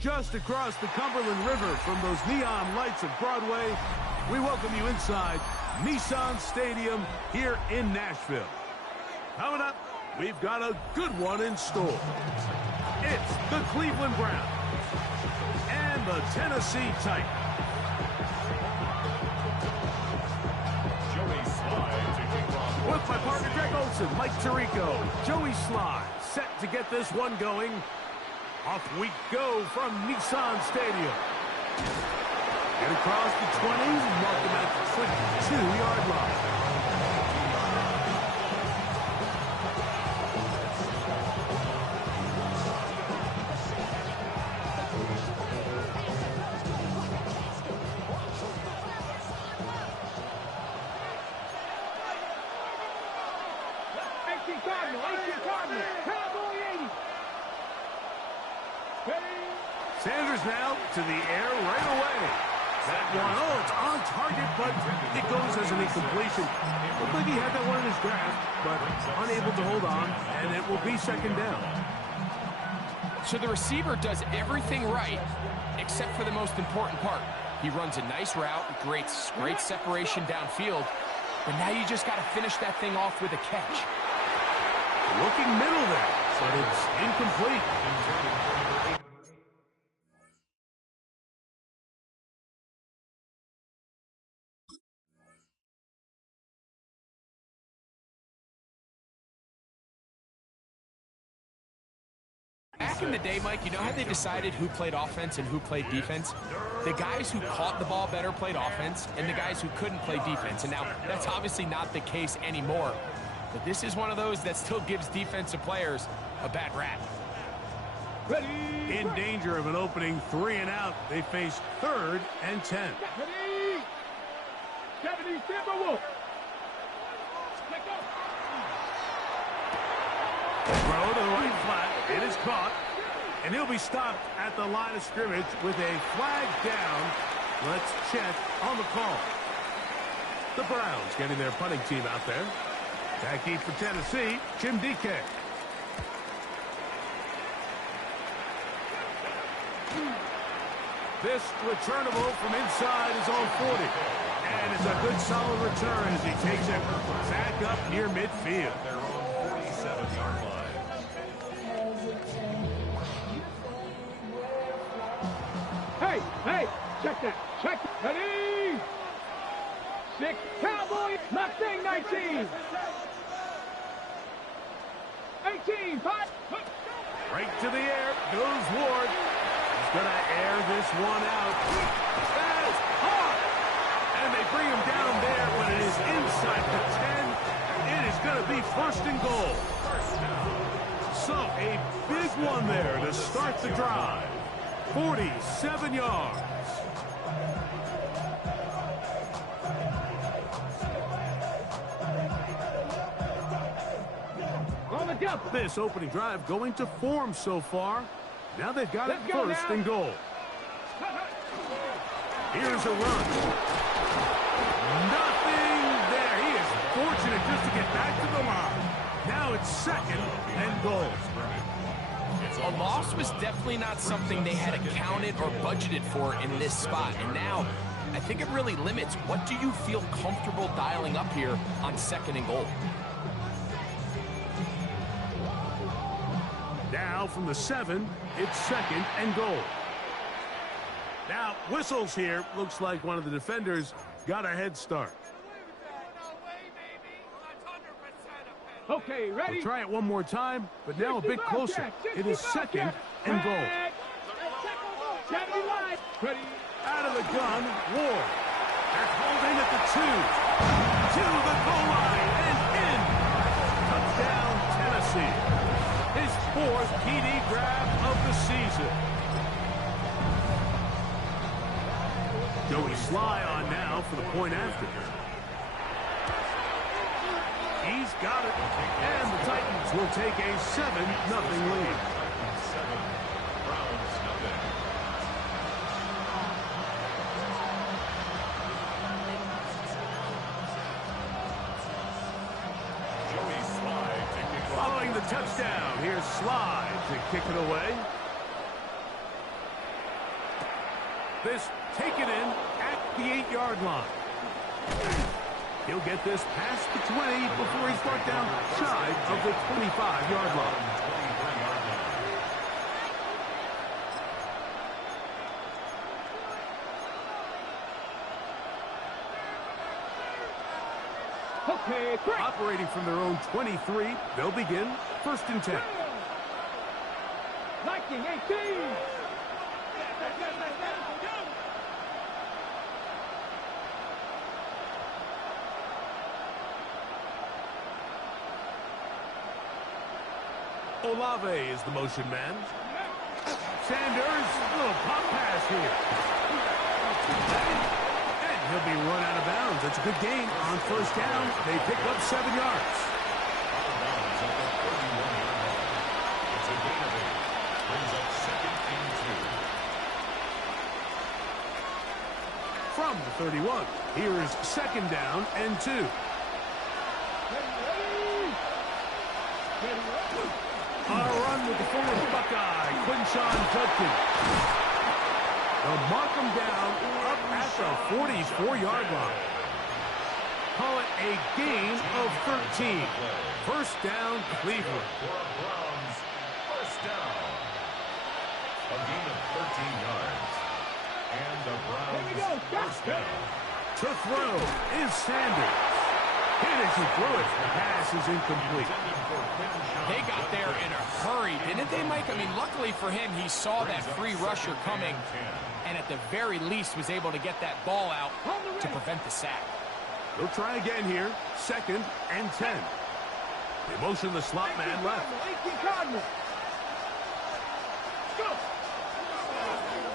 Just across the Cumberland River from those neon lights of Broadway, we welcome you inside Nissan Stadium here in Nashville. Coming up, we've got a good one in store. It's the Cleveland Browns and the Tennessee Titans. With my partner Greg Olson, Mike Tirico, Joey Sly, set to get this one going. Off we go from Nissan Stadium. Get across the 20, mark them at the 22-yard line. Sanders now to the air right away. That one, oh, it's on target, but it goes as an incompletion. Looked like he had that one in his grasp, but unable to hold on, and it will be second down. So the receiver does everything right, except for the most important part. He runs a nice route, great separation downfield, but now you just got to finish that thing off with a catch. Looking middle there, but it's incomplete. Back in the day, Mike, you know how they decided who played offense and who played defense? The guys who caught the ball better played offense, and the guys who couldn't play defense. And now, that's obviously not the case anymore. But this is one of those that still gives defensive players a bad rap. In danger of an opening 3 and out, they face 3rd and 10. Throw to the right flat. It is caught. And he'll be stopped at the line of scrimmage with a flag down. Let's check on the call. The Browns getting their punting team out there. Back deep for Tennessee, Jim Dike. This returnable from inside is on 40. And it's a good solid return as he takes it back up near midfield. Their own 47-yard line. Hey, check that. Check. Ready? 6, Cowboy, Mustang 19. 18, 5. Right to the air goes Ward. He's going to air this one out. That is hard. And they bring him down there when it is inside the 10. It is going to be 1st and goal. So a big one there to start the drive. 47 yards. This opening drive going to form so far. Now they've got it 1st and goal. Here's a run. Nothing there. He is fortunate just to get back to the line. Now it's 2nd and goal. A loss was definitely not something they had accounted or budgeted for in this spot. And now, I think it really limits what do you feel comfortable dialing up here on 2nd and goal. Now from the 7, it's 2nd and goal. Now whistles here. Looks like one of the defenders got a head start. Okay, ready? We'll try it one more time, but now a bit closer. It is 2nd and goal. Ready? Out of the gun, Ward. They're holding at the 2. To the goal line and in. Touchdown, Tennessee. His 4th TD grab of the season. Joey Sly on now for the point after. He's got it. And the Titans will take a 7-0 lead. Following the touchdown, here's Sly to kick it away. This taken in at the 8-yard line. He'll get this past the 20 before he's brought down shy of the 25-yard line. Okay, great. Operating from their own 23, they'll begin 1st and 10. 19-18. Olave is the motion man. Sanders, a little pop pass here. And he'll be run out of bounds. That's a good gain on 1st down. They pick up 7 yards. It's a gain of 8. Brings up 2nd and 2. From the 31, here's 2nd down and 2. On a run with the former Buckeye, Quinshawn Judkins. They'll mark him down up at the 44-yard line. Call it a gain of 13. 1st down, Cleveland. Browns, 1st down. A gain of 13 yards. And the Browns, 1st down. To throw is Sanders. Hit as he threw it. The pass is incomplete. They got there in a hurry, didn't they, Mike? I mean, luckily for him, he saw that free rusher coming and at the very least was able to get that ball out to prevent the sack. They'll try again here. 2nd and 10. They motion the slot man left.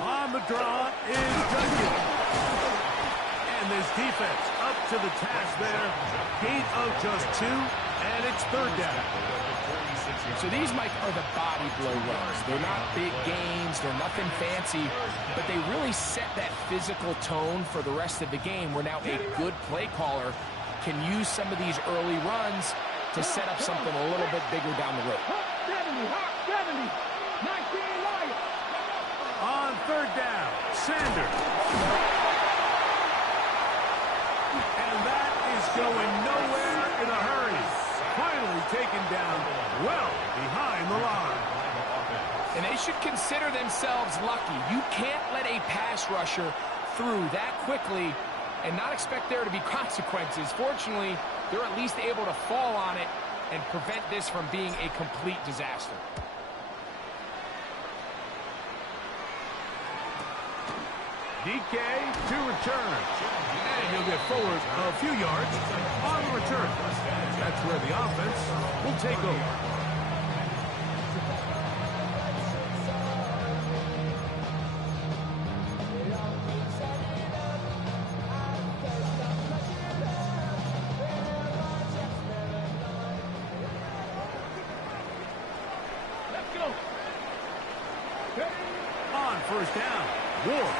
On the draw is Judkins. And this defense up to the task there. Gain of just 2, and it's 3rd down. So these, Mike, are the body blow runs. They're not big gains. They're nothing fancy. But they really set that physical tone for the rest of the game where now a good play caller can use some of these early runs to set up something a little bit bigger down the road. 70, 19 Lions. On 3rd down, Sanders. And that is going nowhere in a hurry. Finally taken down well behind the line. And they should consider themselves lucky. You can't let a pass rusher through that quickly and not expect there to be consequences. Fortunately, they're at least able to fall on it and prevent this from being a complete disaster. DK to return. And he'll get forward a few yards on the return. That's where the offense will take over. Let's go. On 1st down, Ward.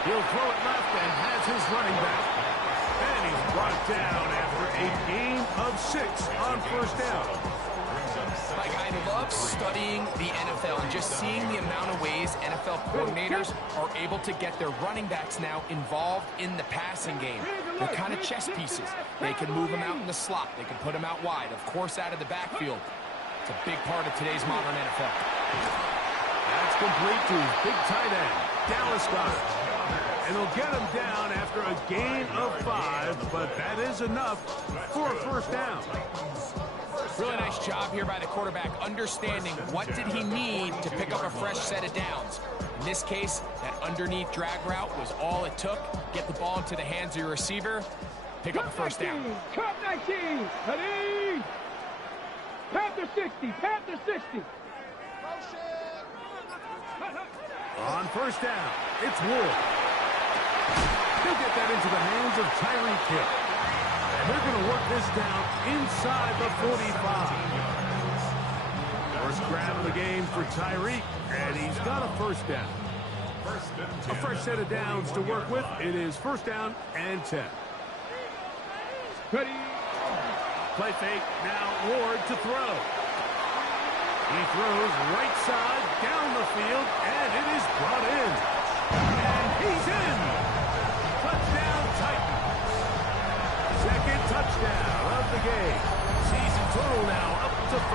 He'll throw it left and has his running back. And he's brought down after a gain of 6 on 1st down. Like, I love studying the NFL and just seeing the amount of ways NFL coordinators are able to get their running backs now involved in the passing game. They're kind of chess pieces. They can move them out in the slot. They can put them out wide. Of course, out of the backfield. It's a big part of today's modern NFL. That's complete to his big tight end, Dallas Goedert. And he'll get him down after a gain of 5, but that is enough for a 1st down. Really nice job here by the quarterback, understanding what did he need to pick up a fresh set of downs. In this case, that underneath drag route was all it took. Get the ball into the hands of your receiver, pick up a 1st down. Cut 19. Ready. Panther 60. Panther 60. On 1st down, it's Ward. He'll get that into the hands of Tyreek Hill. And they're going to work this down inside the 45. First grab of the game for Tyreek, and he's got a 1st down. A fresh set of downs to work with. It is 1st down and 10. Ready. Play fake, now Ward to throw. He throws right side down the field, and it is brought in. And he's in. Touchdown, Titans. Second touchdown of the game. Season total now up to 5.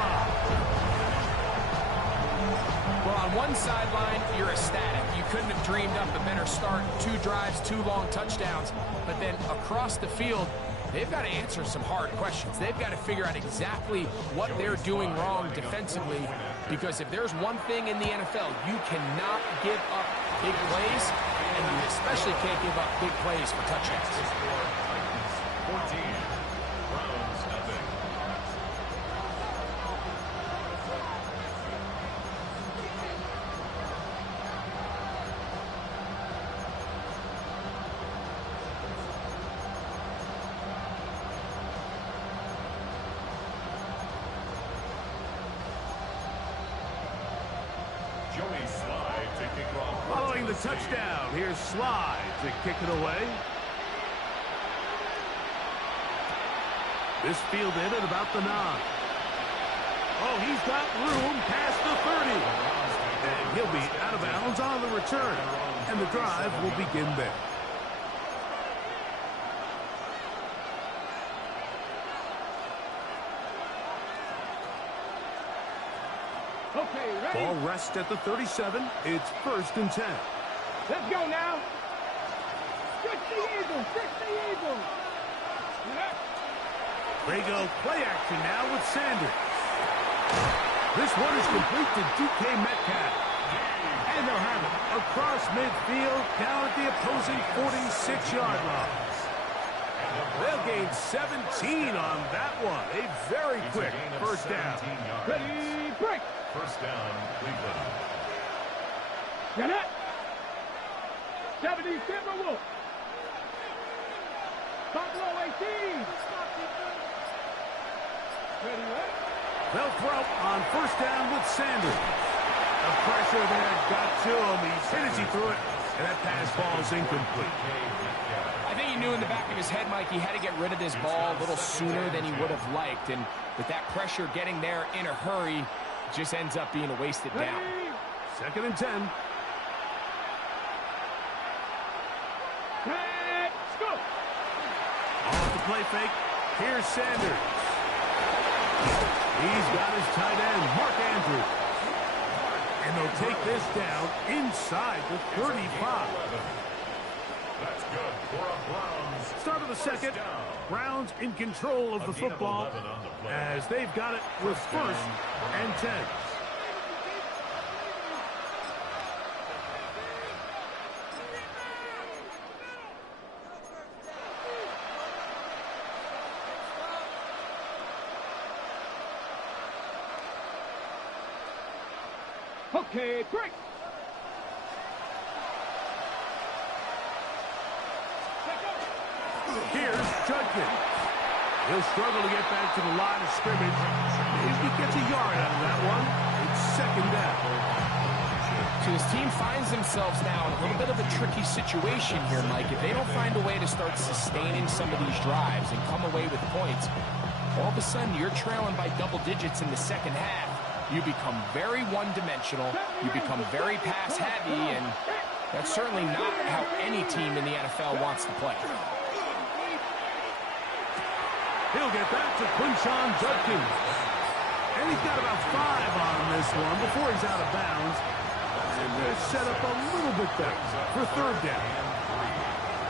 Well, on one sideline, you're ecstatic. You couldn't have dreamed up a better start. 2 drives, 2 long touchdowns. But then across the field, they've got to answer some hard questions. They've got to figure out exactly what they're doing wrong defensively, because if there's one thing in the NFL, you cannot give up big plays, and you especially can't give up big plays for touchdowns. 14, Browns nothing. Joey Slide to kick off. Following the touchdown, here's Slide to kick it away. This fielded at about the 9. Oh, he's got room past the 30. And he'll be out of bounds on the return. And the drive will begin there. Okay, ready? Ball rests at the 37. It's 1st and 10. Let's go now. Stretch the Eagles. Stretch the Eagles. They go play action now with Sanders. This one is complete to DK Metcalf. And they'll have it across midfield down at the opposing 46-yard line. They'll gain 17 on that one. A very quick first down. Ready, break. First down, Cleveland. Get it. 70 Timberwolves. Buffalo 18. Ready, right? They'll throw on first down with Sanders. The pressure there got to him. He's hit as he threw it, and that pass ball is incomplete. I think he knew in the back of his head, Mike, he had to get rid of this ball a little sooner than he would have liked. And with that pressure getting there in a hurry, it just ends up being a wasted down. 2nd and 10. Let's go. Off the play fake. Here's Sanders. He's got his tight end, Mark Andrews. And they'll take this down inside the 35. That's good for a Browns. Start of the second. Browns in control of the football as they've got it with 1st and 10. Okay, break. Here's Judkins. He'll struggle to get back to the line of scrimmage. If he gets a yard out of that one, it's 2nd down. So his team finds themselves now in a little bit of a tricky situation here, Mike. If they don't find a way to start sustaining some of these drives and come away with points, all of a sudden you're trailing by double digits in the second half. You become very one-dimensional. You become very pass-heavy, and that's certainly not how any team in the NFL wants to play. He'll get back to Quinshon Judkins. And he's got about 5 on this one before he's out of bounds. And they're set up a little bit better for 3rd down.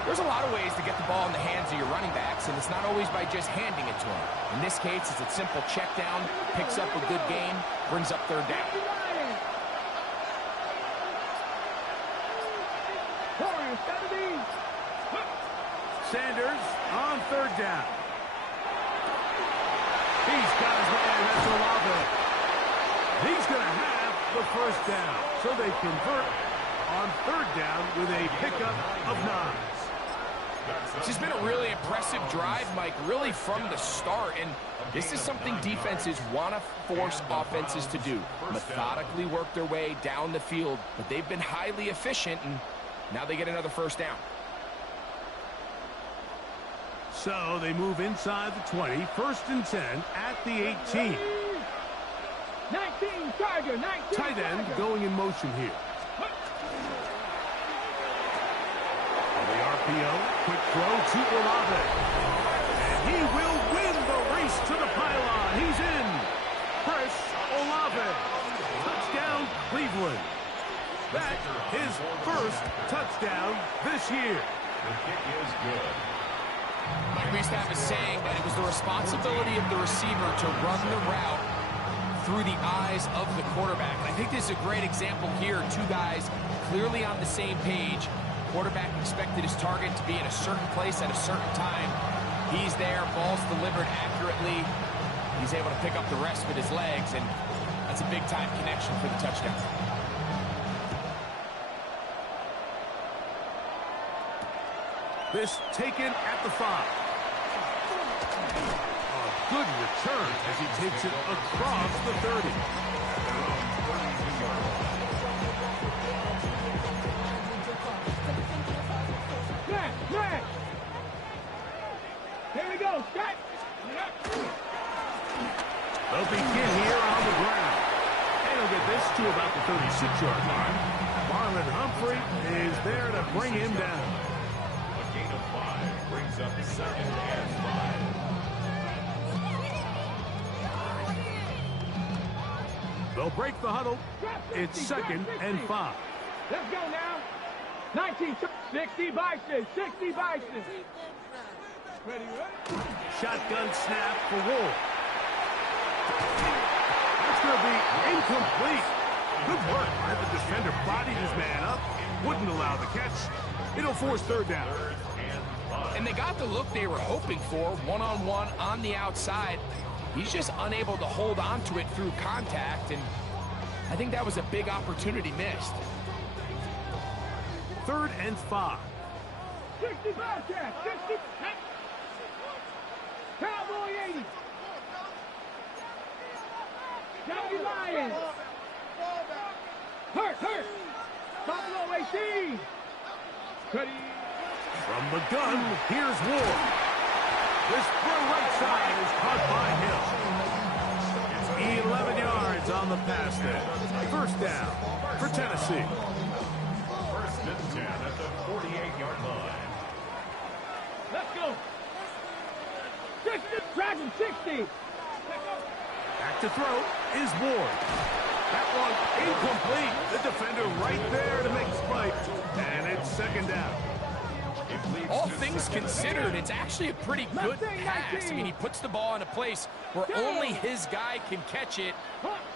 There's a lot of ways to get the ball in the hands of your running backs, and it's not always by just handing it to them. In this case, it's a simple check down, picks up a good gain, brings up 3rd down. Sanders on 3rd down. He's got his man. That's Olave. He's going to have the 1st down. So they convert on 3rd down with a pickup of 9. This has been a really impressive drive, Mike, really from the start. And this is something defenses want to force offenses to do. Methodically work their way down the field. But they've been highly efficient, and now they get another 1st down. So they move inside the 20. 1st and 10 at the 18. 19 Charger, 19 Tight end Charger. going in motion here. On the RPO, quick throw to Olave. And he will win the race to the pylon. He's in. Chris Olave. Touchdown, Cleveland. That his first touchdown this year. The kick is good. We used to have a saying that it was the responsibility of the receiver to run the route through the eyes of the quarterback. And I think this is a great example here. Two guys clearly on the same page. Quarterback expected his target to be in a certain place at a certain time. He's there, ball's delivered accurately. He's able to pick up the rest with his legs, and that's a big-time connection for the touchdown. This taken at the 5. A good return as he takes it across the 30. Man. Here we go, Scott. They'll begin here on the ground. And he'll get this to about the 36-yard line. Marlon Humphrey is there to bring him down. A gain of 5 brings up 2nd and 5. They'll break the huddle. It's 2nd and 5. Let's go now. 19, 60 Bison, 60 Bison. Ready? Shotgun snap for Wolf. That's going to be incomplete. Good work. Had the defender bodied his man up. Wouldn't allow the catch. It'll force 3rd down. And they got the look they were hoping for, one-on-one on the outside. He's just unable to hold on to it through contact, and I think that was a big opportunity missed. 3rd and 5. 60 Bobcat, 60. Cowboy 80. Johnny Lions. Hurt. Buffalo 18. Cuddy. From the gun, here's Ward. This throw right side is caught by Hill. 11 yards on the pass there. 1st down for Tennessee. 1st and 10 at the 48-yard line. Let's go. 60. Dragon 60. Back to throw is Ward. That one incomplete. The defender right there to make the spike. And it's 2nd down. All things considered, it's actually a pretty good pass. I mean, he puts the ball in a place where only his guy can catch it.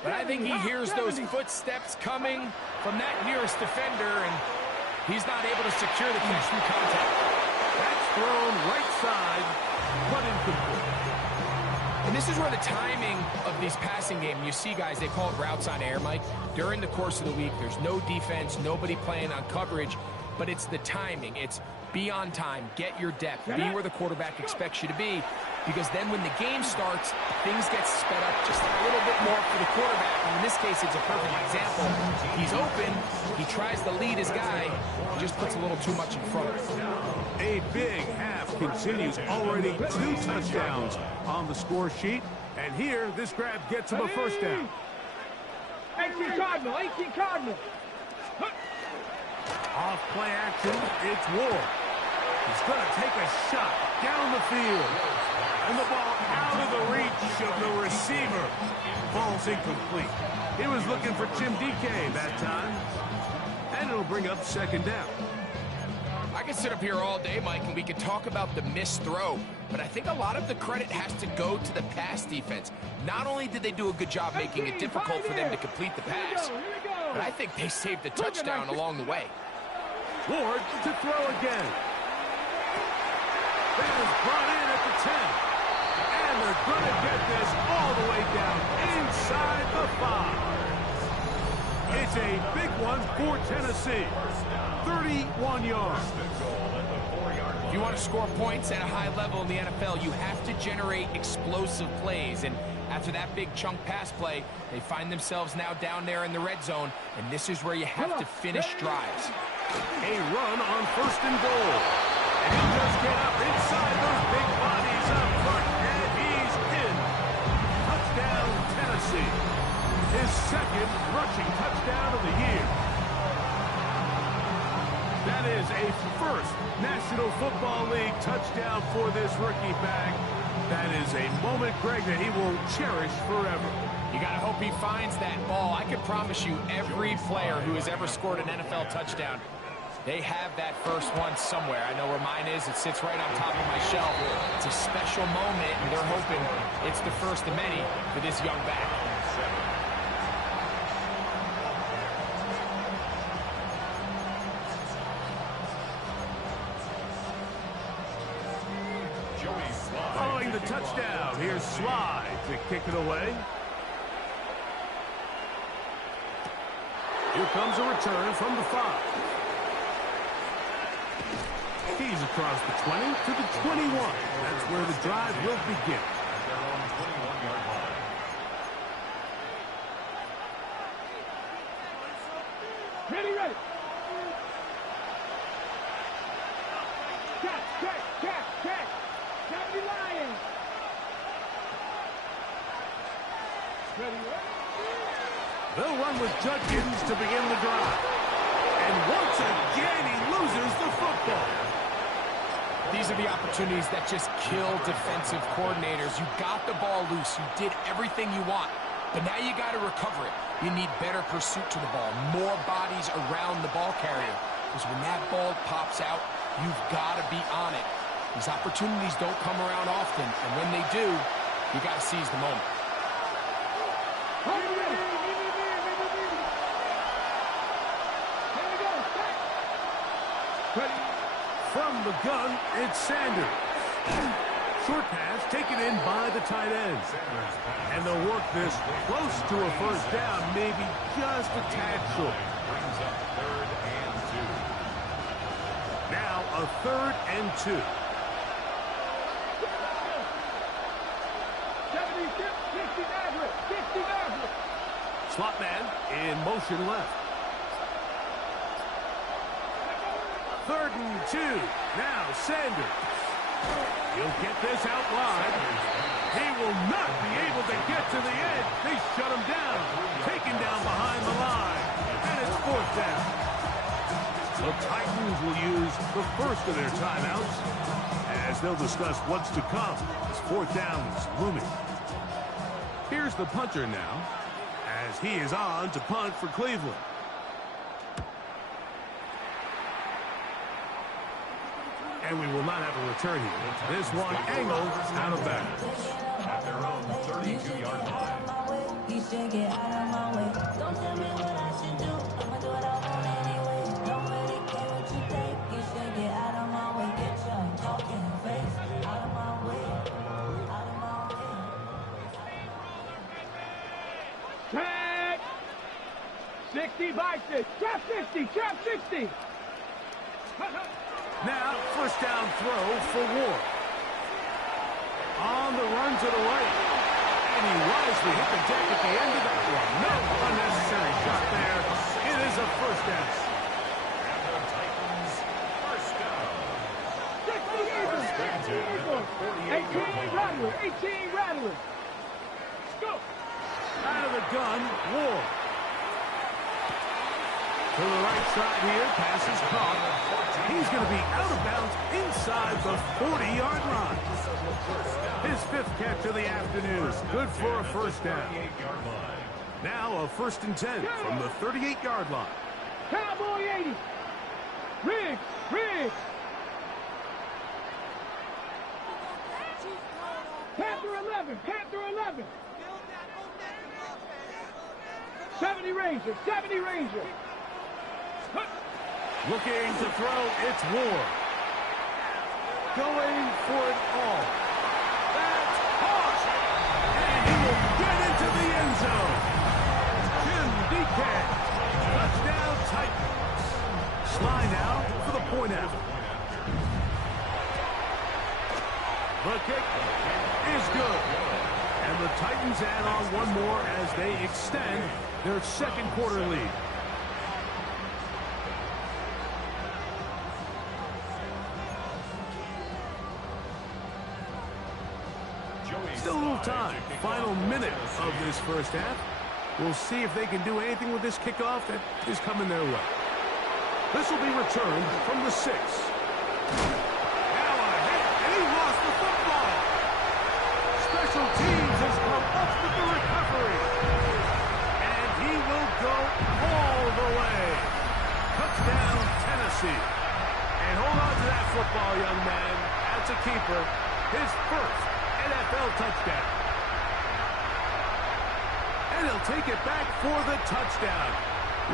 But I think he hears those footsteps coming from that nearest defender, and he's not able to secure the catch through contact. That's thrown right side, but incomplete. And this is where the timing of these passing game, you see guys, they call it routes on air, Mike. During the course of the week, there's no defense, nobody playing on coverage, but it's the timing. It's be on time, get your depth, be where the quarterback expects you to be, because then when the game starts, things get sped up just a little bit more for the quarterback. And in this case, it's a perfect example. He's open, he tries to lead his guy, he just puts a little too much in front of him. A big half continues. Already 2 touchdowns on the score sheet. And here, this grab gets him a 1st down. 18 Cardinal, 18 Cardinal. Off play action, it's Ward. He's going to take a shot down the field. And the ball out of the reach of the receiver. Ball's incomplete. He was looking for Jim DK that time. And it'll bring up 2nd down. I could sit up here all day, Mike, and we could talk about the missed throw, but I think a lot of the credit has to go to the pass defense. Not only did they do a good job making it difficult for them to complete the pass, but I think they saved the touchdown along the way. Ward to throw again. That is brought in at the 10. And they're going to get this all the way down inside the 5. It's a big one for Tennessee. 31 yards. If you want to score points at a high level in the NFL, you have to generate explosive plays. And after that big chunk pass play, they find themselves now down there in the red zone. And this is where you have to finish drives. A run on 1st and goal. And he does get up inside those big bodies up front. And he's in. Touchdown, Tennessee. his second rushing touchdown of the year. That is a first National Football League touchdown for this rookie back. That is a moment, Greg, that he will cherish forever. You got to hope he finds that ball. I can promise you every player who has ever scored an NFL touchdown, they have that first one somewhere. I know where mine is. It sits right on top of my shelf. It's a special moment, and they're hoping it's the first of many for this young back. Following the touchdown, here's Sly to kick it away. Here comes a return from the 5. He's across the 20 to the 21. That's where the drive will begin. Their own 21-yard line. Ready, ready. Check. 70 Lions. Ready, ready. They'll run with Judkins to begin the drive. And once again, he loses the football. These are the opportunities that just kill defensive coordinators. You got the ball loose. You did everything you want. But now you got to recover it. You need better pursuit to the ball, more bodies around the ball carrier. Because when that ball pops out, you've got to be on it. These opportunities don't come around often, and when they do, you got to seize the moment. From the gun, it's Sanders. Short pass taken in by the tight end. And they'll work this close to a first down, maybe just a tad short. Brings up 3rd and 2. Now a 3rd and 2. 60 Maverick. Slot man in motion left. 3rd and 2. Now Sanders. He'll get this out wide. He will not be able to get to the edge. They shut him down. Taken down behind the line. And it's 4th down. The Titans will use the first of their timeouts as they'll discuss what's to come as 4th down is looming. Here's the punter now as he is on to punt for Cleveland. And we will not have a return here. This one angled out of bounds. At their own 32-yard line. You should get out of my way. Don't tell me what I should do. I'ma do what I want anyway. Don't really care what you think. You should get out of my way. Get your talking face out of my way. Out of my way. Tag. 60 Bison. Trap 60. Now, first down throw for Ward. On the run to the right. And he wisely hit the deck at the end of that one. No unnecessary shot there. It is a first down. And the Titans, first down. 18 Rattler. Go. Out of the gun, Ward. To the right side here, pass is caught. He's going to be out of bounds inside the 40-yard line. His 5th catch of the afternoon. Good for a first down. 38-yard line. Now a 1st and 10 from the 38-yard line. Cowboy 80. Riggs. Panther 11. 70 Ranger. Looking to throw, it's Ward. Going for it all. That's caught! And he will get into the end zone. Jim Deacon. Touchdown Titans. Sly now for the point after. The kick is good. And the Titans add on one more as they extend their 2nd quarter lead. Still a little time. Final minute of this first half. We'll see if they can do anything with this kickoff that is coming their way. This will be returned from the 6. Now a hit, and he lost the football. Special teams has come up with the recovery. And he will go all the way. Touchdown, Tennessee. And hold on to that football, young man. That's a keeper. His first NFL touchdown. And he'll take it back for the touchdown.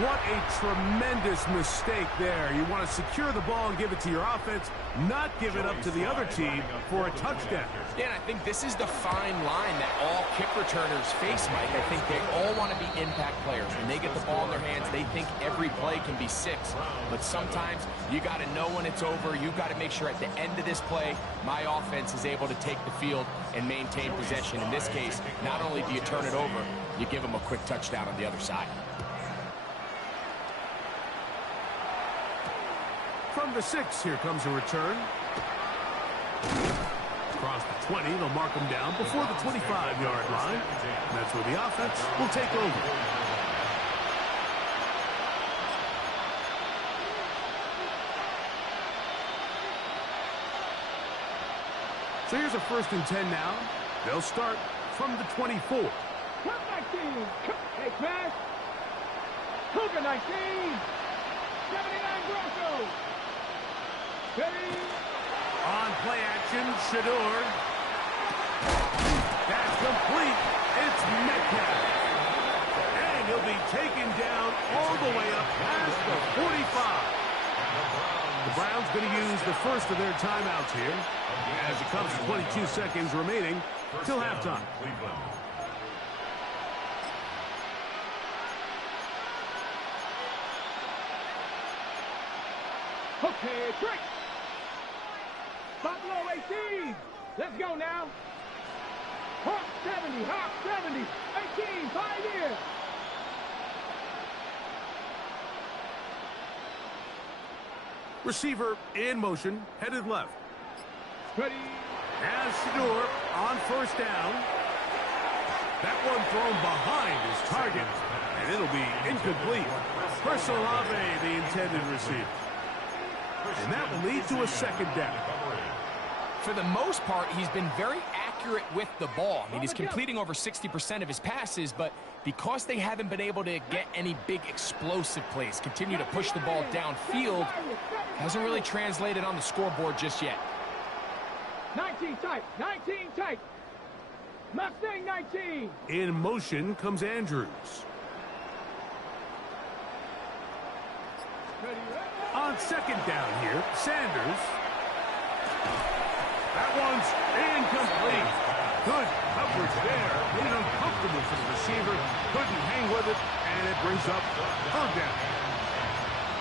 What a tremendous mistake there. You want to secure the ball and give it to your offense, not give it up to the other team for a touchdown. Yeah, and I think this is the fine line that all kick returners face, Mike. I think they all want to be impact players. When they get the ball in their hands, they think every play can be 6. But sometimes you got to know when it's over. You got to make sure at the end of this play, my offense is able to take the field and maintain possession. In this case, not only do you turn it over, you give them a quick touchdown on the other side. From the 6, here comes a return. Across the 20, they'll mark them down before the 25-yard line. And that's where the offense will take over. So here's a 1st and 10 now. They'll start from the 24. Come back, team. Hey, pass. Cougar 19. 79 Broncos. Ready? On play action, Shador. That's complete. It's Metcalf. And he'll be taken down all the way up past the 45. The Browns going to use the first of their timeouts here as it comes to 22 seconds remaining till halftime. Okay, trick. Buffalo 18. Let's go now. Hawk 70, Hawk 70. 18, Pioneer. Receiver in motion, headed left. Ready. As Shador on 1st down. That one thrown behind his target, and it'll be incomplete. Chris Olave, the intended receiver. And that will lead to a 2nd down. For the most part, he's been very accurate with the ball. I mean, he's completing over 60% of his passes, but because they haven't been able to get any big explosive plays, continue to push the ball downfield, hasn't really translated on the scoreboard just yet. 19 tight, 19 tight. Mustang 19. In motion comes Andrews. On 2nd down here, Sanders. That one's incomplete. Good coverage there. Made it uncomfortable for the receiver. Couldn't hang with it, and it brings up 3rd down.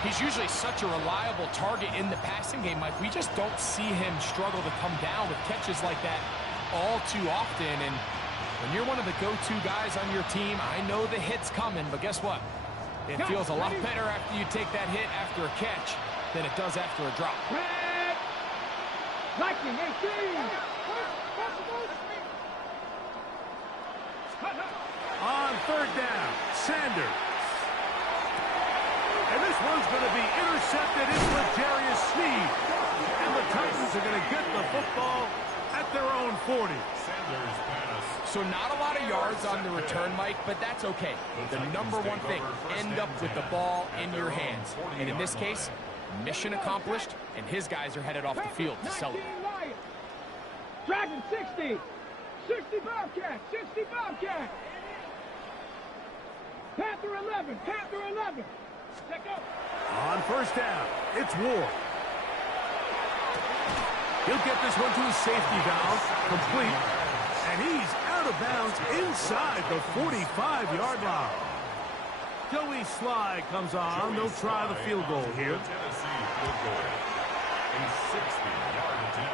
He's usually such a reliable target in the passing game, Mike. We just don't see him struggle to come down with catches like that all too often. And when you're one of the go-to guys on your team, I know the hit's coming, but guess what? It feels a lot better after you take that hit after a catch than it does after a drop. Red. Lightning 18. On 3rd down, Sanders. And this one's going to be intercepted. It's L'Jarius Sneed. And the Titans are going to get the football at their own 40. So not a lot of yards on the return, Mike, but that's okay. The number one thing, end up with the ball in your hands. And in this case, mission accomplished, and his guys are headed off the field to celebrate. Dragon 60. 60 Bobcat. 60 Bobcat. Panther 11. Panther 11. Check out. On 1st down, it's Ward. He'll get this one to his safety valve, complete. And he's out of bounds inside the 45-yard line. Joey Sly comes on. They'll try the field goal here.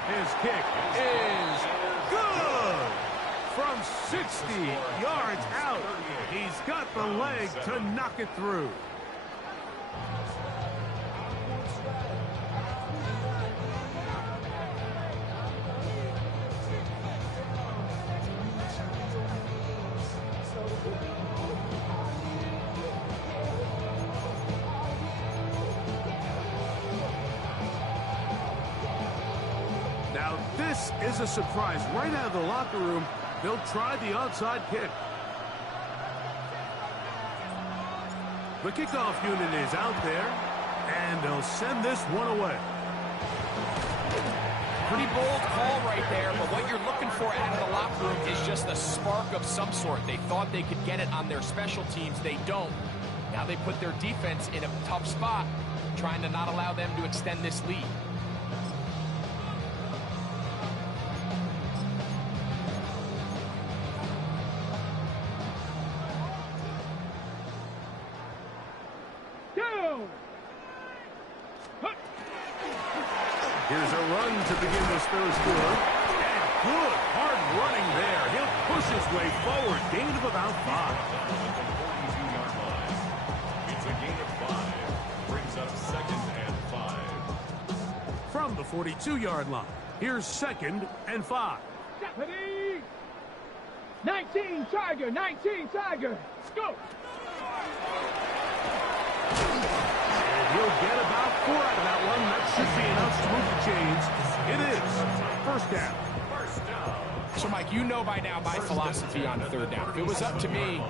His kick is good. From 60 yards out, he's got the leg to knock it through. This is a surprise. Right out of the locker room, they'll try the onside kick. The kickoff unit is out there, and they'll send this one away. Pretty bold call right there, but what you're looking for out of the locker room is just a spark of some sort. They thought they could get it on their special teams. They don't. Now they put their defense in a tough spot, trying to not allow them to extend this lead. Here's a run to begin this third quarter. And good, hard running there. He'll push his way forward. Gain of about 5. It's a gain of 5. Brings up 2nd and 5. From the 42-yard line, here's 2nd and 5. Jetty! 19 Tiger, 19 Tiger. Go! He'll get about 4 out of that one. That should be enough to move the chains. It is first down. So, Mike, you know by now my philosophy on third down. If it was up to me,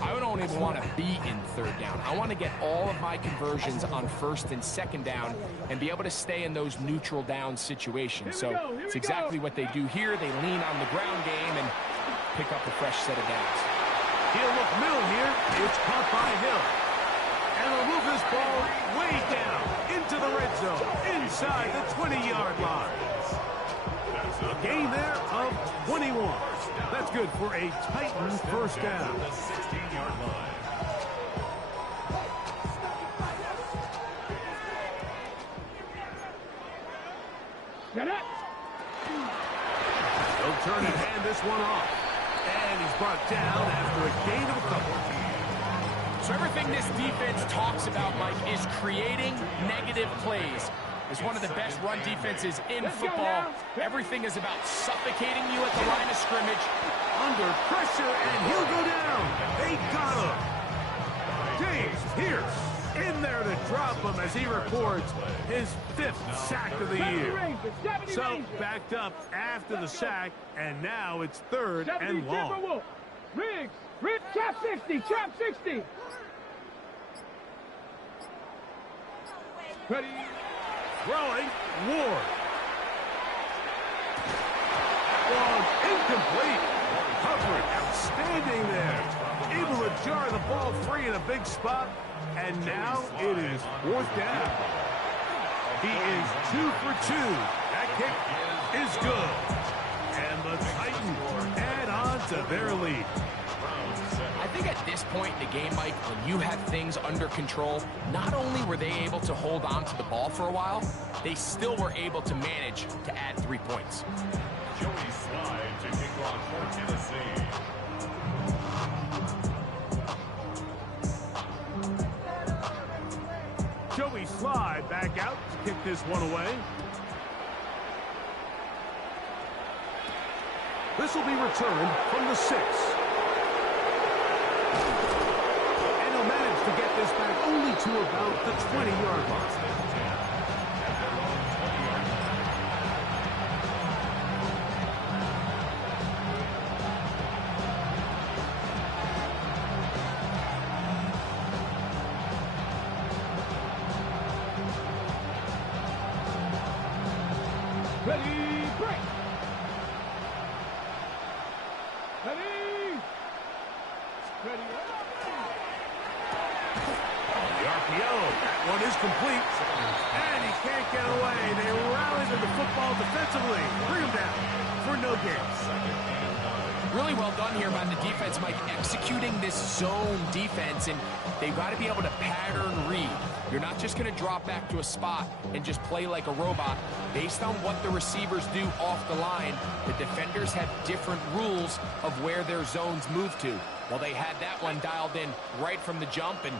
I don't even want to be in third down. I want to get all of my conversions on first and second down and be able to stay in those neutral down situations. So it's exactly what they do here. They lean on the ground game and pick up a fresh set of downs. He'll look middle here. It's caught by Hill. And they'll move this ball way down into the red zone, inside the 20-yard line. A gain there of 21. That's good for a Titan first down. The 16-yard line. Get it! They'll turn and hand this one off. And he's brought down after a gain of a couple. So everything this defense talks about, Mike, is creating negative plays. It's one of the best run defenses in football. Everything is about suffocating you at the line of scrimmage. Under pressure, and he'll go down. They got him. James Pierce in there to drop him as he records his 5th sack of the year. So backed up after the sack, and now it's 3rd and long. Riggs, chop 60, chop 60. Ready? Throwing, Ward. Long, incomplete. Coverage, outstanding there. Able to jar the ball free in a big spot, and now it is 4th down. He is 2 for 2. That kick is good. And the Titans add on to their lead. I think at this point in the game, Mike, when you have things under control, not only were they able to hold on to the ball for a while, they still were able to manage to add 3 points. Joey Slide to kick off for Tennessee. Joey Slide back out to kick this one away. This will be returned from the 6. And he'll manage to get this back only to about the 20-yard line. Ready, break. Ready. Ready. The RPO, that one is complete. And he can't get away. They rally to the football defensively. Bring him down for no gain. Really well done here by the defense, Mike, executing this zone defense, and they've got to be able to pattern read. You're not just going to drop back to a spot and just play like a robot. Based on what the receivers do off the line, the defenders have different rules of where their zones move to. Well, they had that one dialed in right from the jump, and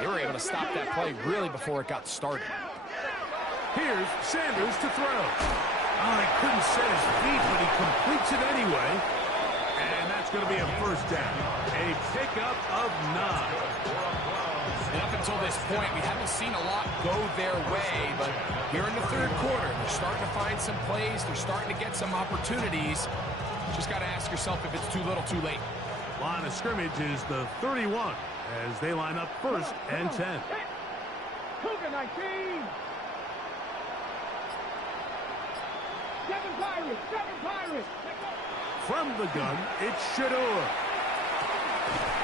they were able to stop that play really before it got started. Here's Sanders to throw. Oh, he couldn't set his feet, but he completes it anyway. And that's going to be a first down. A pickup of 9. And up until this point, we haven't seen a lot go their way, but here in the third quarter, they're starting to find some plays. They're starting to get some opportunities. Just got to ask yourself if it's too little, too late. Line of scrimmage is the 31 as they line up first and 10. Cougar 19. 7 Pirates. 7 Pirates. From the gun, it's Shador.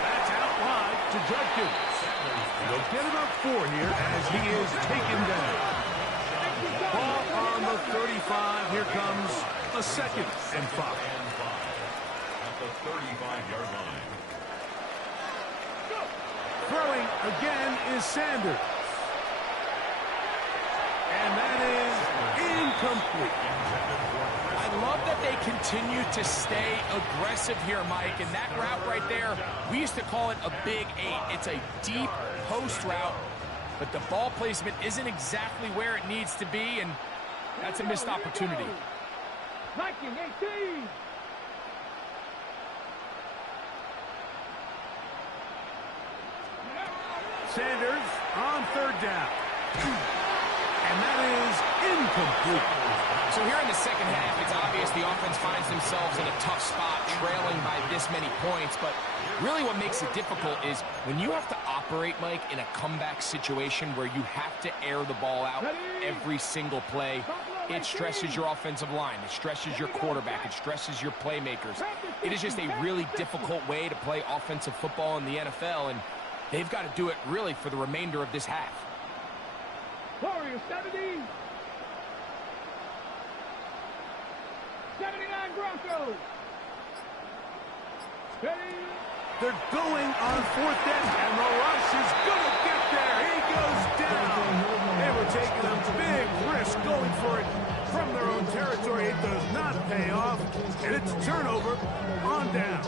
That's out wide to Judkins. They'll get about 4 here as he is taken down. Ball on the 35. Here comes a second and 5. At the 35-yard line. Throwing again is Sanders. And that is incomplete. I love that they continue to stay aggressive here, Mike, and that route right there, we used to call it a big 8. It's a deep post route, but the ball placement isn't exactly where it needs to be, and that's a missed opportunity. Viking 18. Sanders on third down. And that is incomplete. So here in the second half, it's obvious the offense finds themselves in a tough spot, trailing by this many points. But really what makes it difficult is when you have to operate, Mike, in a comeback situation where you have to air the ball out every single play, it stresses your offensive line. It stresses your quarterback. It stresses your playmakers. It is just a really difficult way to play offensive football in the NFL, and they've got to do it really for the remainder of this half. Warriors 70. 79 Broncos. Ready. They're going on fourth down, and the rush is going to get there. He goes down. They were taking a big risk going for it from their own territory. It does not pay off, and it's a turnover on down.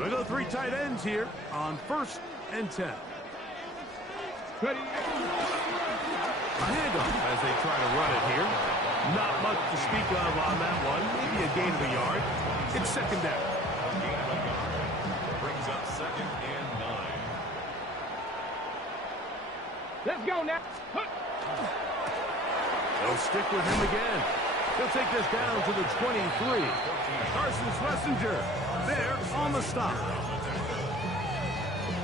They go 3 tight ends here on first and 10. Ready. A handoff as they try to run it here. Not much to speak of on that one. Maybe a gain of a yard. It's second down. A gain of a yard. Brings up second and 9. Let's go now. They'll stick with him again. He'll take this down to the 23. Carson Schlesinger there on the stop.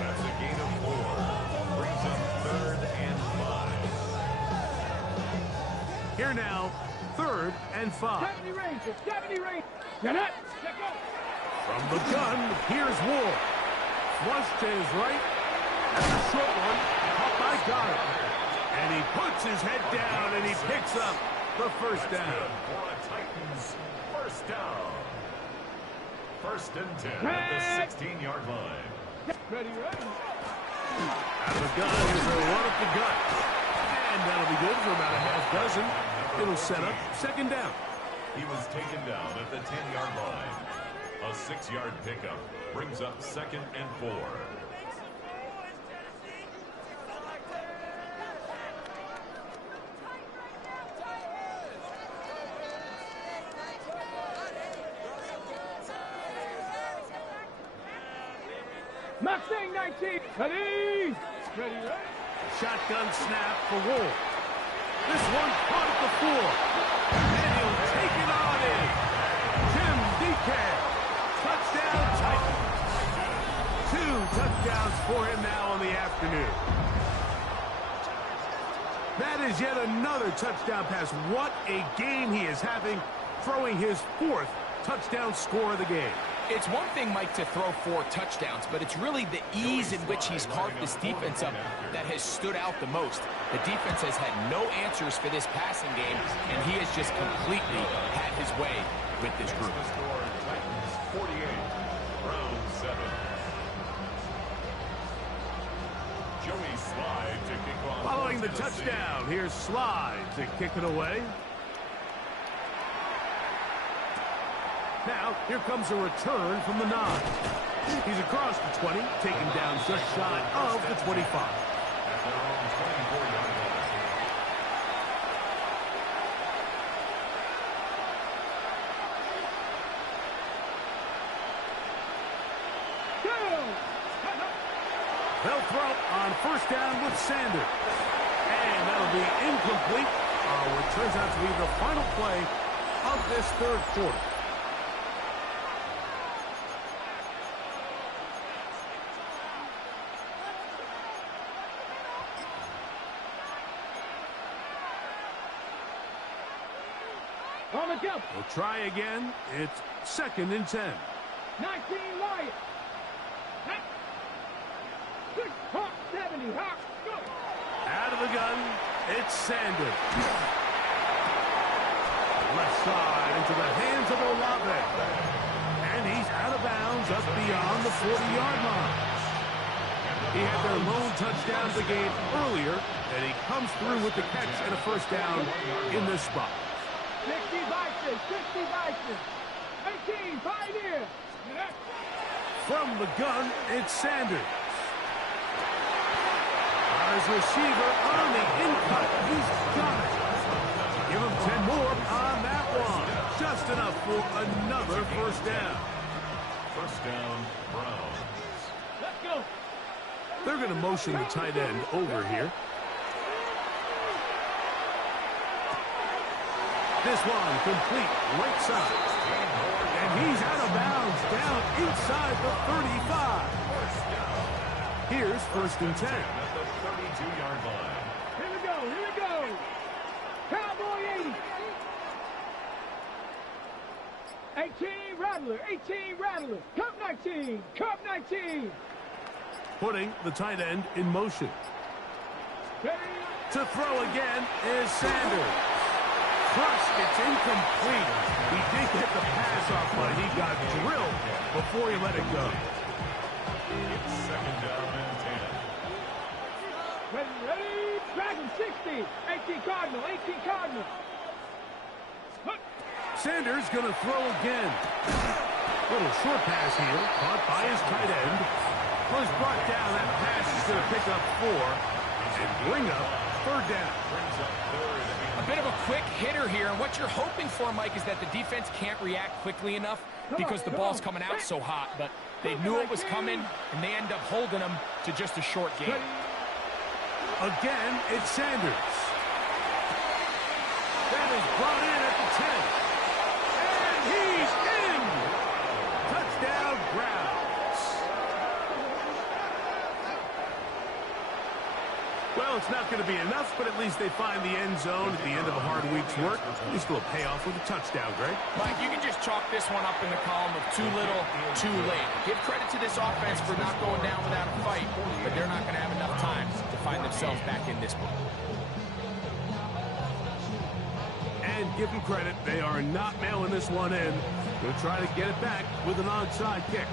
That's a gain of 4. Brings up third and 5. Here now, third and 5. 70 range. 70 range. Get it. Let go. From the gun, here's Ward. Flush to his right. That's a short one. Caught by Goddard. And he puts his head down and he picks up the first down. For a Titans first down. First and 10 at the 16-yard line. Ready, ready. Out of the gun, here's a run up the gut. And that'll be good for about a half dozen. It'll set up second down. He was taken down at the 10-yard line. A 6-yard pickup brings up second and 4. Mustang 19. Ready. Ready, ready. Shotgun snap for Wolf. This one caught at the 4. And he'll take it on in. Jim DK. Touchdown Titans. 2 touchdowns for him now on the afternoon. That is yet another touchdown pass. What a game he is having, throwing his 4th touchdown score of the game. It's one thing, Mike, to throw 4 touchdowns, but it's really the ease in which he's carved this defense up that has stood out the most. The defense has had no answers for this passing game, and he has just completely had his way with this group. The score, Titans 48, Browns 7. Joey Slide to kick off. Following the touchdown, here's Slide to kick it away. Now, here comes a return from the 9. He's across the 20, taken down just shy of the 25. At their own 24-yard line. They'll throw on first down with Sanders. And that'll be incomplete. What turns out to be the final play of this third quarter. On the jump. We'll try again. It's 2nd and 10. 19 Wyatt. Hawk 70. Hawk. Go. Out of the gun. It's Sanders. Left side into the hands of Olave. And he's out of bounds up beyond the 40-yard line. He had their lone touchdown of the game earlier, and he comes through with the catch and a first down in this spot. 60 Bison. 60 Bison. 18 Pioneer. From the gun, it's Sanders. His receiver on the in-cut. He's got it. Give him 10 more on that one. Just enough for another first down. First down, Browns. Let's go. They're going to motion the tight end over here. This one complete right side. And he's out of bounds down inside the 35. Here's 1st and 10. At the 32-yard line. Here we go. Here we go. Cowboy 80. 18 Rattler. 18 Rattler. Cup 19. Cup 19. Putting the tight end in motion. To throw again is Sanders. Crushed. It's incomplete. He did get the pass off, but he got drilled before he let it go. It's 2nd down and 10. Ready. Dragon 60. 18 Cardinal. 18 Cardinal. Sanders going to throw again. Little short pass here, caught by his tight end. Was brought down. That pass is going to pick up 4 and bring up 3rd down. A bit of a quick hitter here, and what you're hoping for, Mike, is that the defense can't react quickly enough because the ball's coming out so hot, but they knew it was coming, and they end up holding them to just a short game. Again, it's Sanders. That is brought in at the 10. And he's in! Touchdown, Browns. Well, it's not going to be enough, but at least they find the end zone at the end of a hard week's work. At least will pay off with a touchdown, Greg. Mike, you can just chalk this one up in the column of too little, too late. Give credit to this offense for not going down without a fight, but they're not going to have enough time to find themselves back in this one. And give them credit, they are not mailing this one in. They'll try to get it back with an onside kick.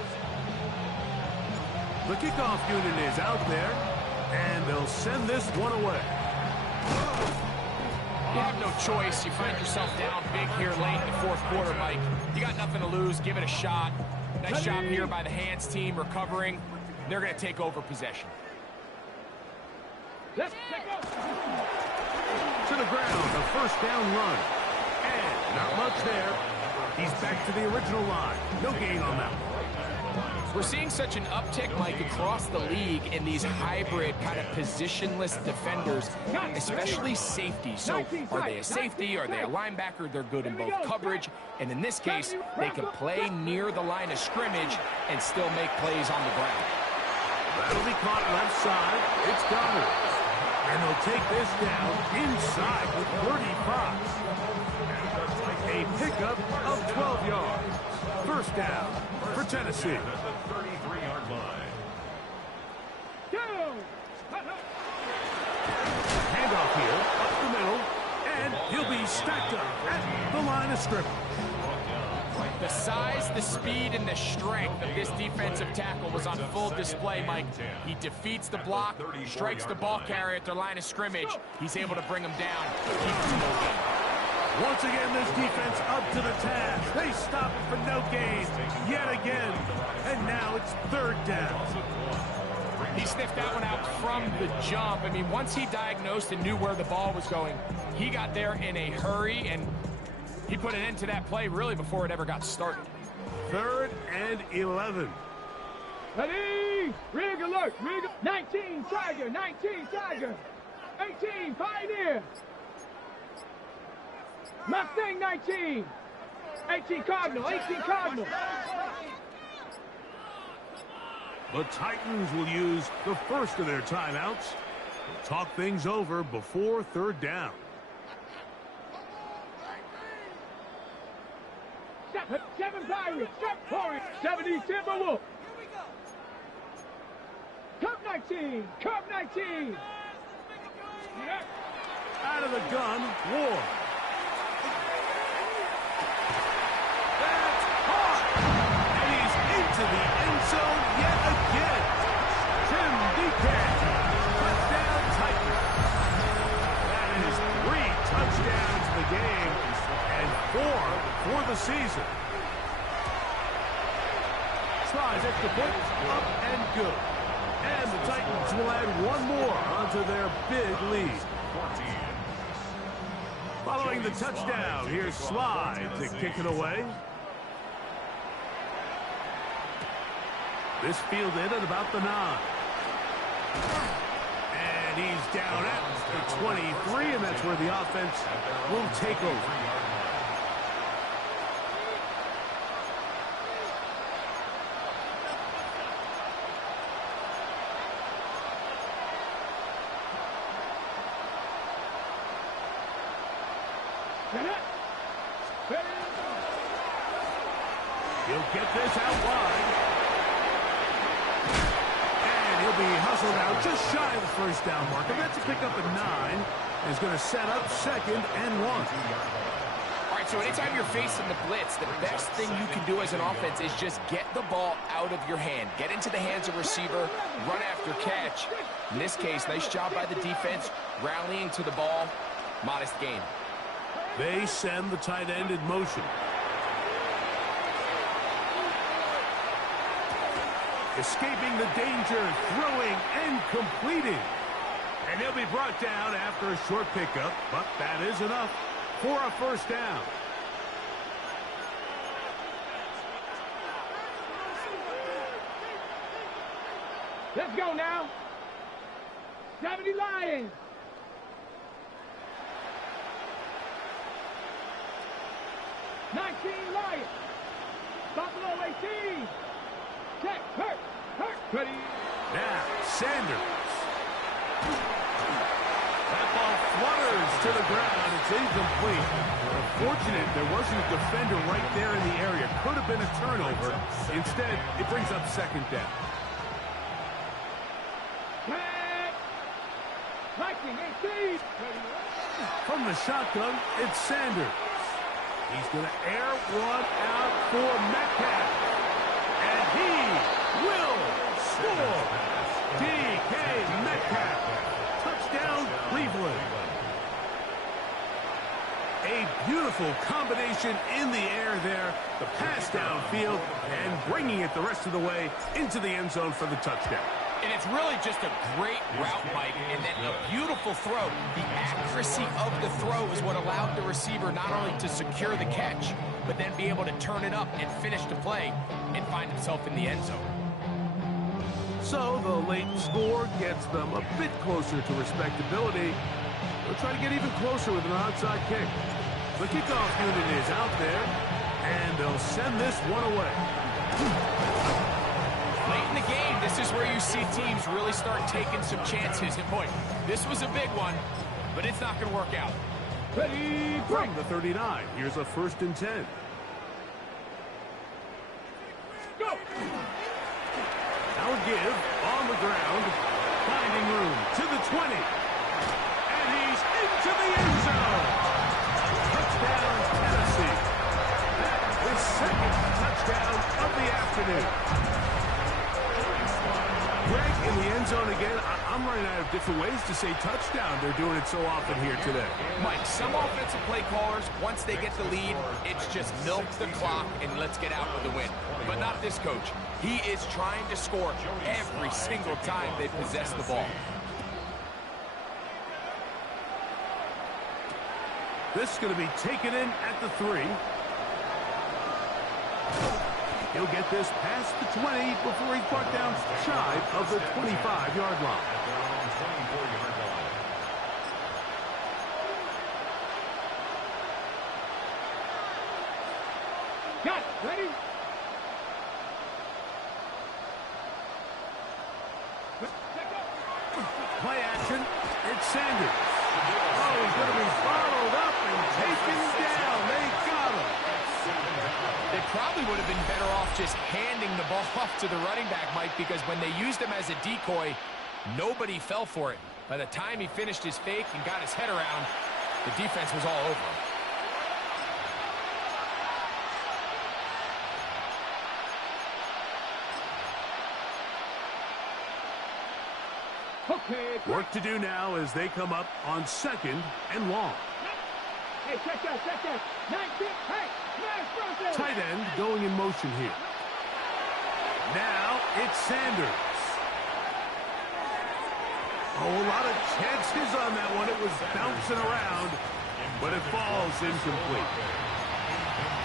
The kickoff unit is out there, and they'll send this one away. You have no choice. You find yourself down big here late in the 4th quarter, Mike. You got nothing to lose. Give it a shot. Nice job here by the hands team recovering. They're going to take over possession. Let's take off. To the ground, a first down run. And not much there. He's back to the original line. No gain on that one. We're seeing such an uptick, Mike, across the league in these hybrid kind of positionless defenders, especially safety. So are they a safety? Are they a linebacker? They're good in both coverage. And in this case, they can play near the line of scrimmage and still make plays on the ground. That'll be caught left side. It's Goddard. And they'll take this down inside the 35. A pickup of 12 yards. First down for Tennessee. At the 33-yard line. Handoff here, up the middle, and he'll be stacked up at the line of scrimmage. The size, the speed, and the strength of this defensive tackle was on full display, Mike. He defeats the block, strikes the ball carrier at their line of scrimmage. He's able to bring him down, keep him moving. Once again, this defense up to the task. They stop it for no gain yet again. And now it's 3rd down. He sniffed that one out from the jump. I mean, once he diagnosed and knew where the ball was going, he got there in a hurry, and he put an end to that play really before it ever got started. 3rd and 11. Ready? Rig alert. Rig. 19 Tiger. 19 Tiger. 18 Pioneer. Mustang 19. 18 Cardinal. 18 Cardinal. The Titans will use the first of their timeouts to talk things over before third down. 7 Pirates. 70 Timberwolf. Cup 19. Cup 19. Out of the gun, Ward. That's hard. And he's into the end zone yet again. Tim Deacon. Touchdown Titans. That is 3 touchdowns in the game and 4 for the season. Slides extra point, up and good. And the Titans will add one more onto their big lead. Following the touchdown, here's Slide to kick it away. This fielded at about the 9. And he's down at the 23, and that's where the offense will take over. He'll get this out wide. And he'll be hustled out just shy of the first down marker. That's a pickup at 9. Is going to set up 2nd and 1. All right, so anytime you're facing the blitz, the best thing you can do as an offense is just get the ball out of your hand. Get into the hands of receiver, run after catch. In this case, nice job by the defense, rallying to the ball. Modest gain. They send the tight end in motion. Escaping the danger, throwing and completing. And he'll be brought down after a short pickup, but that is enough for a first down. Let's go now. 70 Lions. Lions. Buffalo 18. Check. Hurt. Ready. Now, Sanders. That ball flutters to the ground. It's incomplete. Unfortunate there wasn't a defender right there in the area. Could have been a turnover. Instead, it brings up 2nd down. Viking 18. From the shotgun, it's Sanders. He's going to air one out for Metcalf. And he will score. DK Metcalf. Touchdown, Cleveland. A beautiful combination in the air there. The pass downfield and bringing it the rest of the way into the end zone for the touchdown. And it's really just a great route, Mike, and then a beautiful throw. The accuracy of the throw is what allowed the receiver not only to secure the catch, but then be able to turn it up and finish the play and find himself in the end zone. So the late score gets them a bit closer to respectability. They'll try to get even closer with an onside kick. The kickoff unit is out there, and they'll send this one away. Late in the game, this is where you see teams really start taking some chances. And boy, this was a big one, but it's not going to work out. Ready, from the 39, here's a 1st and 10. Go! Now a give on the ground, finding room to the 20. And he's into the end zone. Touchdown, Tennessee. That is 2nd touchdown of the afternoon. Greg, in the end zone again, I'm running out of different ways to say touchdown. They're doing it so often here today. Mike, some offensive play callers, once they get the lead, it's just milk the clock and let's get out with the win. But not this coach. He is trying to score every single time they possess the ball. This is going to be taken in at the 3. He'll get this past the 20 before he's brought down shy of the 25-yard line. At their own 24-yard line. Got it. Ready? Play action. It's Sanders. Oh, he's going to be followed up and taken down. They got him. They probably would have been better off just handing the ball off to the running back, Mike, because when they used him as a decoy, nobody fell for it. By the time he finished his fake and got his head around, the defense was all over him. Okay. Work to do now as they come up on 2nd and long. Hey, check that, check that. 19. Hey, nice process. Tight end going in motion here. Now it's Sanders. Oh, a lot of chances on that one. It was bouncing around, but it falls incomplete.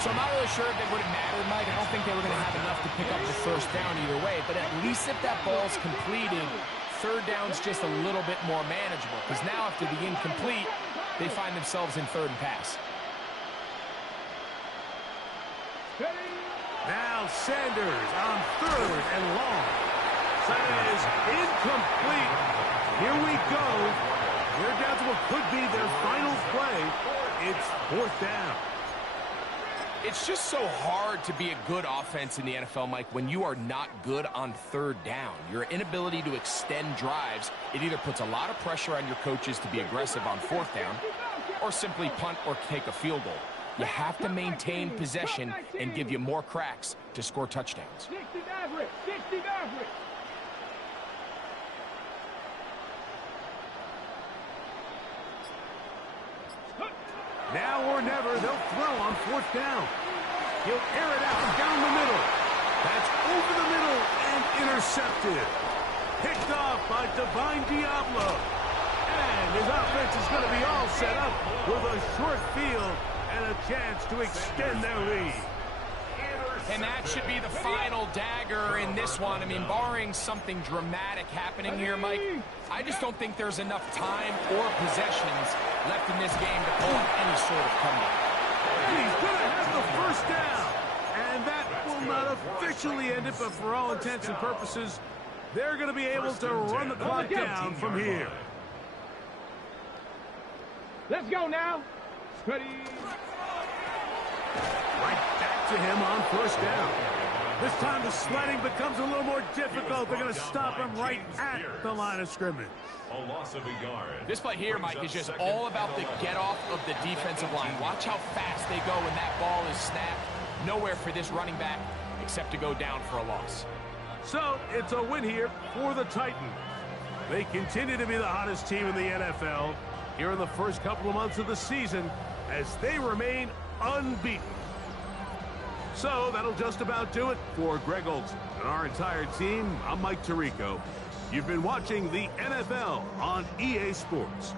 So I'm not really sure if it would have mattered, Mike. I don't think they were going to have enough to pick up the first down either way. But at least if that ball's completed, third down's just a little bit more manageable. Because now after the incomplete, they find themselves in 3rd and pass. Now Sanders on 3rd and long. That is incomplete. Here we go. They're down to what could be their final play. It's 4th down. It's just so hard to be a good offense in the NFL, Mike, when you are not good on 3rd down. Your inability to extend drives, it either puts a lot of pressure on your coaches to be aggressive on 4th down or simply punt or take a field goal. You have to maintain possession and give you more cracks to score touchdowns. 60 average, 60 average. Now or never, they'll throw on 4th down. He'll air it out down the middle. That's over the middle and intercepted. Picked off by Divine Diablo. And his offense is going to be all set up with a short field and a chance to extend their lead. And that should be the final dagger in this one. I mean, barring something dramatic happening here, Mike, I just don't think there's enough time or possessions left in this game to pull off any sort of comeback. He's going to have the first down. And that will not officially end it, but for all intents and purposes, they're going to be able to run the clock down from here. Let's go now. Ready. Right back to him on 1st down. This time the sledding becomes a little more difficult. They're going to stop him right at the line of scrimmage. A loss of a yard. This play here, Mike, is just all about the get-off of the defensive line. Watch how fast they go when that ball is snapped. Nowhere for this running back except to go down for a loss. So it's a win here for the Titans. They continue to be the hottest team in the NFL here in the first couple of months of the season as they remain unbeaten. So that'll just about do it for Greg Olson and our entire team. I'm Mike Tirico. You've been watching the NFL on EA Sports.